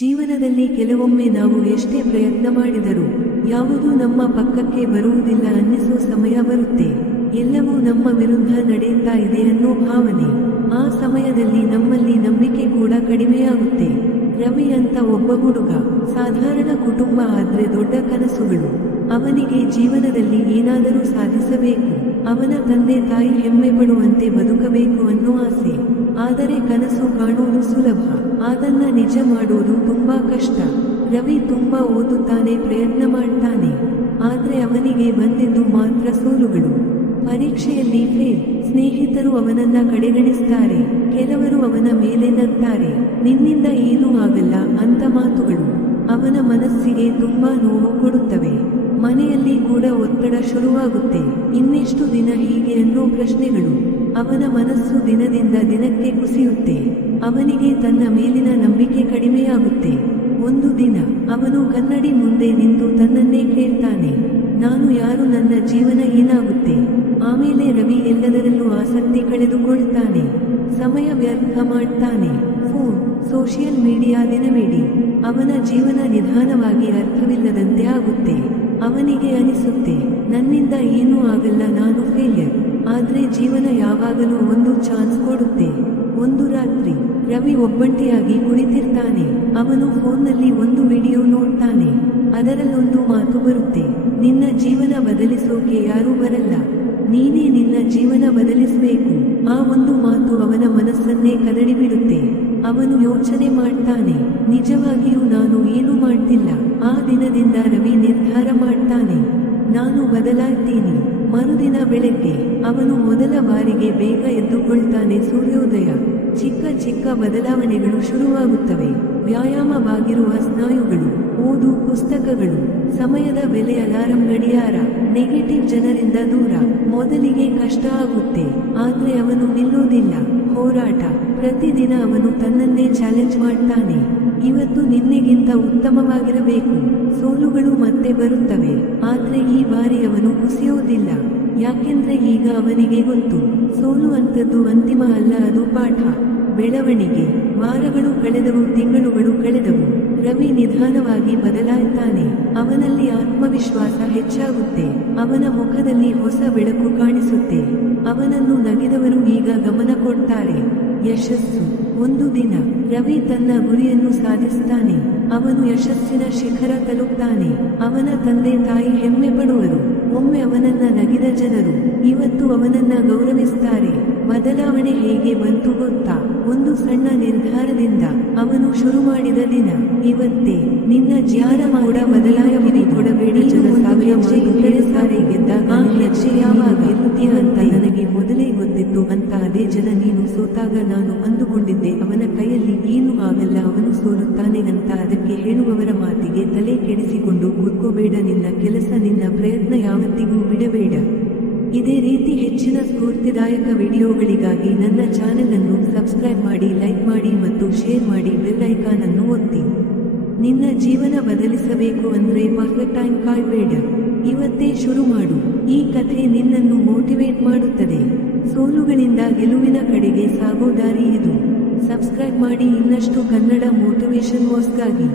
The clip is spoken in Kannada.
ಜೀವನದಲ್ಲಿ ಕೆಲವೊಮ್ಮೆ ನಾವು ಎಷ್ಟೇ ಪ್ರಯತ್ನ ಮಾಡಿದರೂ ಯಾವುದೂ ನಮ್ಮ ಪಕ್ಕಕ್ಕೆ ಬರುವುದಿಲ್ಲ ಅನ್ನಿಸೋ ಸಮಯ ಬರುತ್ತೆ. ಎಲ್ಲವೂ ನಮ್ಮ ವಿರುದ್ಧ ನಡೆಯುತ್ತಾ ಇದೆ ಅನ್ನೋ ಭಾವನೆ. ಆ ಸಮಯದಲ್ಲಿ ನಮ್ಮಲ್ಲಿ ನಂಬಿಕೆ ಕೂಡ ಕಡಿಮೆಯಾಗುತ್ತೆ. ರವಿ ಅಂತ ಒಬ್ಬ ಹುಡುಗ, ಸಾಧಾರಣ ಕುಟುಂಬ, ಆದ್ರೆ ದೊಡ್ಡ ಕನಸುಗಳು. ಅವನಿಗೆ ಜೀವನದಲ್ಲಿ ಏನಾದರೂ ಸಾಧಿಸಬೇಕು, ಅವನ ತಂದೆ ತಾಯಿ ಹೆಮ್ಮೆ ಪಡುವಂತೆ ಬದುಕಬೇಕು ಅನ್ನೋ ಆಸೆ. ಆದರೆ ಕನಸು ಕಾಣುವುದು ಸುಲಭ, ಅದನ್ನ ನಿಜ ಮಾಡೋದು ತುಂಬಾ ಕಷ್ಟ. ರವಿ ತುಂಬಾ ಓದುತ್ತಾನೆ, ಪ್ರಯತ್ನ ಮಾಡ್ತಾನೆ, ಆದ್ರೆ ಅವನಿಗೆ ಬಂದಿದ್ದು ಮಾತ್ರ ಸೋಲುಗಳು. ಪರೀಕ್ಷೆಯಲ್ಲಿ ಫೇಲ್, ಸ್ನೇಹಿತರು ಅವನನ್ನ ಕಡೆಗಣಿಸ್ತಾರೆ, ಕೆಲವರು ಅವನ ಮೇಲೆ ನಗ್ತಾರೆ, ನಿನ್ನಿಂದ ಏನೂ ಆಗಲ್ಲ ಅಂತ ಮಾತುಗಳು ಅವನ ಮನಸ್ಸಿಗೆ ತುಂಬಾ ನೋವು ಕೊಡುತ್ತವೆ. ಮನೆಯಲ್ಲಿ ಕೂಡ ಒತ್ತಡ ಶುರುವಾಗುತ್ತೆ. ಇನ್ನೆಷ್ಟು ದಿನ ಹೀಗೆ ಅನ್ನೋ ಪ್ರಶ್ನೆಗಳು. ಅವನ ಮನಸ್ಸು ದಿನದಿಂದ ದಿನಕ್ಕೆ ಕುಸಿಯುತ್ತೆ. ಅವನಿಗೆ ತನ್ನ ಮೇಲಿನ ನಂಬಿಕೆ ಕಡಿಮೆಯಾಗುತ್ತೆ. ಒಂದು ದಿನ ಅವನು ಕನ್ನಡಿ ಮುಂದೆ ನಿಂತು ತನ್ನನ್ನೇ ಕೇಳ್ತಾನೆ, ನಾನು ಯಾರು, ನನ್ನ ಜೀವನ ಏನಾಗುತ್ತೆ? ಆಮೇಲೆ ರವಿ ಎಲ್ಲದರಲ್ಲೂ ಆಸಕ್ತಿ ಕಳೆದುಕೊಳ್ತಾನೆ, ಸಮಯ ವ್ಯರ್ಥ ಮಾಡ್ತಾನೆ. ಫೋನ್, ಸೋಷಿಯಲ್ ಮೀಡಿಯಾ ದಿನವಿಡೀ ಅವನ ಜೀವನ ನಿಧಾನವಾಗಿ ಅರ್ಥವಿಲ್ಲದಂತೆ ಆಗುತ್ತೆ. ಅವನಿಗೆ ಅನಿಸುತ್ತೆ, ನನ್ನಿಂದ ಏನೂ ಆಗಲ್ಲ, ನಾನು ಫೇಲ್ಯರ್. ಆದ್ರೆ ಜೀವನ ಯಾವಾಗಲೂ ಒಂದು ಚಾನ್ಸ್ ಕೊಡುತ್ತೆ. ಒಂದು ರಾತ್ರಿ ರವಿ ಒಬ್ಬಂಟಿಯಾಗಿ ಕುಳಿತಿರ್ತಾನೆ. ಅವನು ಫೋನ್ನಲ್ಲಿ ಒಂದು ವಿಡಿಯೋ ನೋಡ್ತಾನೆ. ಅದರಲ್ಲೊಂದು ಮಾತು ಬರುತ್ತೆ, ನಿನ್ನ ಜೀವನ ಬದಲಿಸೋಕೆ ಯಾರೂ ಬರಲ್ಲ, ನೀನೇ ನಿನ್ನ ಜೀವನ ಬದಲಿಸಬೇಕು. ಆ ಒಂದು ಮಾತು ಅವನ ಮನಸ್ಸನ್ನೇ ಕದಡಿಬಿಡುತ್ತೆ. ಅವನು ಯೋಚನೆ ಮಾಡ್ತಾನೆ, ನಿಜವಾಗಿಯೂ ನಾನು ಏನೂ ಮಾಡ್ತಿಲ್ಲ. ಆ ದಿನದಿಂದ ರವಿ ನಿರ್ಧಾರ ಮಾಡ್ತಾನೆ, ನಾನು ಬದಲಾಗ್ತೀನಿ. ಮರುದಿನ ಬೆಳಗ್ಗೆ ಅವನು ಮೊದಲ ಬಾರಿಗೆ ಬೇಗ ಎದ್ದುಕೊಳ್ತಾನೆ. ಸೂರ್ಯೋದಯ, ಚಿಕ್ಕ ಚಿಕ್ಕ ಬದಲಾವಣೆಗಳು ಶುರುವಾಗುತ್ತವೆ. ವ್ಯಾಯಾಮವಾಗಿರುವ ಸ್ನಾಯುಗಳು, ಓದು, ಪುಸ್ತಕಗಳು, ಸಮಯದ ಬೆಲೆ, ಅಲಾರಂ, ಗಡಿಯಾರ, ನೆಗೆಟಿವ್ ಜನರಿಂದ ದೂರ. ಮೊದಲಿಗೆ ಕಷ್ಟ ಆಗುತ್ತೆ, ಆದ್ರೆ ಅವನು ನಿಲ್ಲೋದಿಲ್ಲ. ಹೋರಾಟ, ಪ್ರತಿದಿನ ಅವನು ತನ್ನನ್ನೇ ಚಾಲೆಂಜ್ ಮಾಡ್ತಾನೆ. ಇವತ್ತು ನಿನ್ನೆಗಿಂತ ಉತ್ತಮವಾಗಿರಬೇಕು. ಸೋಲುಗಳು ಮತ್ತೆ ಬರುತ್ತವೆ, ಆದ್ರೆ ಈ ಬಾರಿ ಅವನು ಕುಸಿಯೋದಿಲ್ಲ. ಯಾಕೆಂದ್ರೆ ಈಗ ಅವನಿಗೆ ಗೊತ್ತು, ಸೋಲು ಅಂತದ್ದು ಅಂತಿಮ ಅಲ್ಲ, ಅದು ಪಾಠ. ಬೆಳವಣಿಗೆ. ವಾರಗಳು ಕಳೆದವು, ತಿಂಗಳುಗಳು ಕಳೆದವು. ರವಿ ನಿಧಾನವಾಗಿ ಬದಲಾಯ್ತಾನೆ. ಅವನಲ್ಲಿ ಆತ್ಮವಿಶ್ವಾಸ ಹೆಚ್ಚಾಗುತ್ತೆ. ಅವನ ಮುಖದಲ್ಲಿ ಹೊಸ ಬೆಳಕು ಕಾಣಿಸುತ್ತೆ. ಅವನನ್ನು ನಗಿದವರು ಈಗ ಗಮನ ಕೊಡ್ತಾರೆ. ಯಶಸ್ಸು. ಒಂದು ದಿನ ರವಿ ತನ್ನ ಗುರಿಯನ್ನು ಸಾಧಿಸ್ತಾನೆ. ಅವನು ಯಶಸ್ಸಿನ ಶಿಖರ ತಲುಪ್ತಾನೆ. ಅವನ ತಂದೆ ತಾಯಿ ಹೆಮ್ಮೆ ಪಡುವರು. ಒಮ್ಮೆ ಅವನನ್ನ ನಗಿದ ಜನರು ಇವತ್ತು ಅವನನ್ನ ಗೌರವಿಸ್ತಾರೆ. ಬದಲಾವಣೆ ಹೇಗೆ ಬಂತು ಗೊತ್ತಾ? ಒಂದು ಸಣ್ಣ ನಿರ್ಧಾರದಿಂದ. ಅವನು ಶುರು ಮಾಡಿದ ದಿನ ಇವತ್ತೇ. ನಿನ್ನ ಜ್ಞಾನ ಕೂಡ ಬದಲಾವಣೆ ಕೊಡಬೇಡ. ಜನ ಸಾವಿರ ಗೆದ್ದಾಗ ಆ ಲಕ್ಷ್ಯ ಯಾವಾಗ ಗೆಲ್ಲುತ್ತೀಯ ಅಂತ ನನಗೆ ಮೊದಲೇ ಗೊತ್ತಿತ್ತು ಅಂತ. ಅದೇ ಜನ ನೀನು ಸೋತಾಗ ನಾನು ಅಂದುಕೊಂಡಿದ್ದೆ ಅವನ ಕೈಯಲ್ಲಿ ಏನೂ ಆಗಲ್ಲ, ಅವನು ಸೋಲುತ್ತಾನೆ ಅಂತ. ಅದಕ್ಕೆ ಹೇಳುವವರ ಮಾತಿಗೆ ತಲೆ ಕೆಡಿಸಿಕೊಂಡು ಕೂತ್ಕೋಬೇಡ. ನಿನ್ನ ಕೆಲಸ, ನಿನ್ನ ಪ್ರಯತ್ನ ಯಾವತ್ತಿಗೂ ಬಿಡಬೇಡ. ಇದೇ ರೀತಿ ಹೆಚ್ಚಿನ ಸ್ಫೂರ್ತಿದಾಯಕ ವಿಡಿಯೋಗಳಿಗಾಗಿ ನನ್ನ ಚಾನೆಲ್ ಅನ್ನು ಸಬ್ಸ್ಕ್ರೈಬ್ ಮಾಡಿ, ಲೈಕ್ ಮಾಡಿ ಮತ್ತು ಶೇರ್ ಮಾಡಿ. ಬೆಲ್ ಐಕಾನ್ ಅನ್ನು ಒತ್ತಿ. ನಿನ್ನ ಜೀವನ ಬದಲಿಸಬೇಕು ಅಂದ್ರೆ ಪರ್ಫೆಕ್ಟ್ ಟೈಮ್ ಕಾಯ್ಬೇಡ, ಇವತ್ತೇ ಶುರು ಮಾಡು. ಈ ಕಥೆ ನಿನ್ನನ್ನು ಮೋಟಿವೇಟ್ ಮಾಡುತ್ತದೆ. ಸೋಲುಗಳಿಂದ ಗೆಲುವಿನ ಕಡೆಗೆ ಸಾಗೋ ದಾರಿ ಇದು. ಸಬ್ಸ್ಕ್ರೈಬ್ ಮಾಡಿ ಇನ್ನಷ್ಟು ಕನ್ನಡ ಮೋಟಿವೇಶನ್ ವಾಸ್ಗಾಗಿ.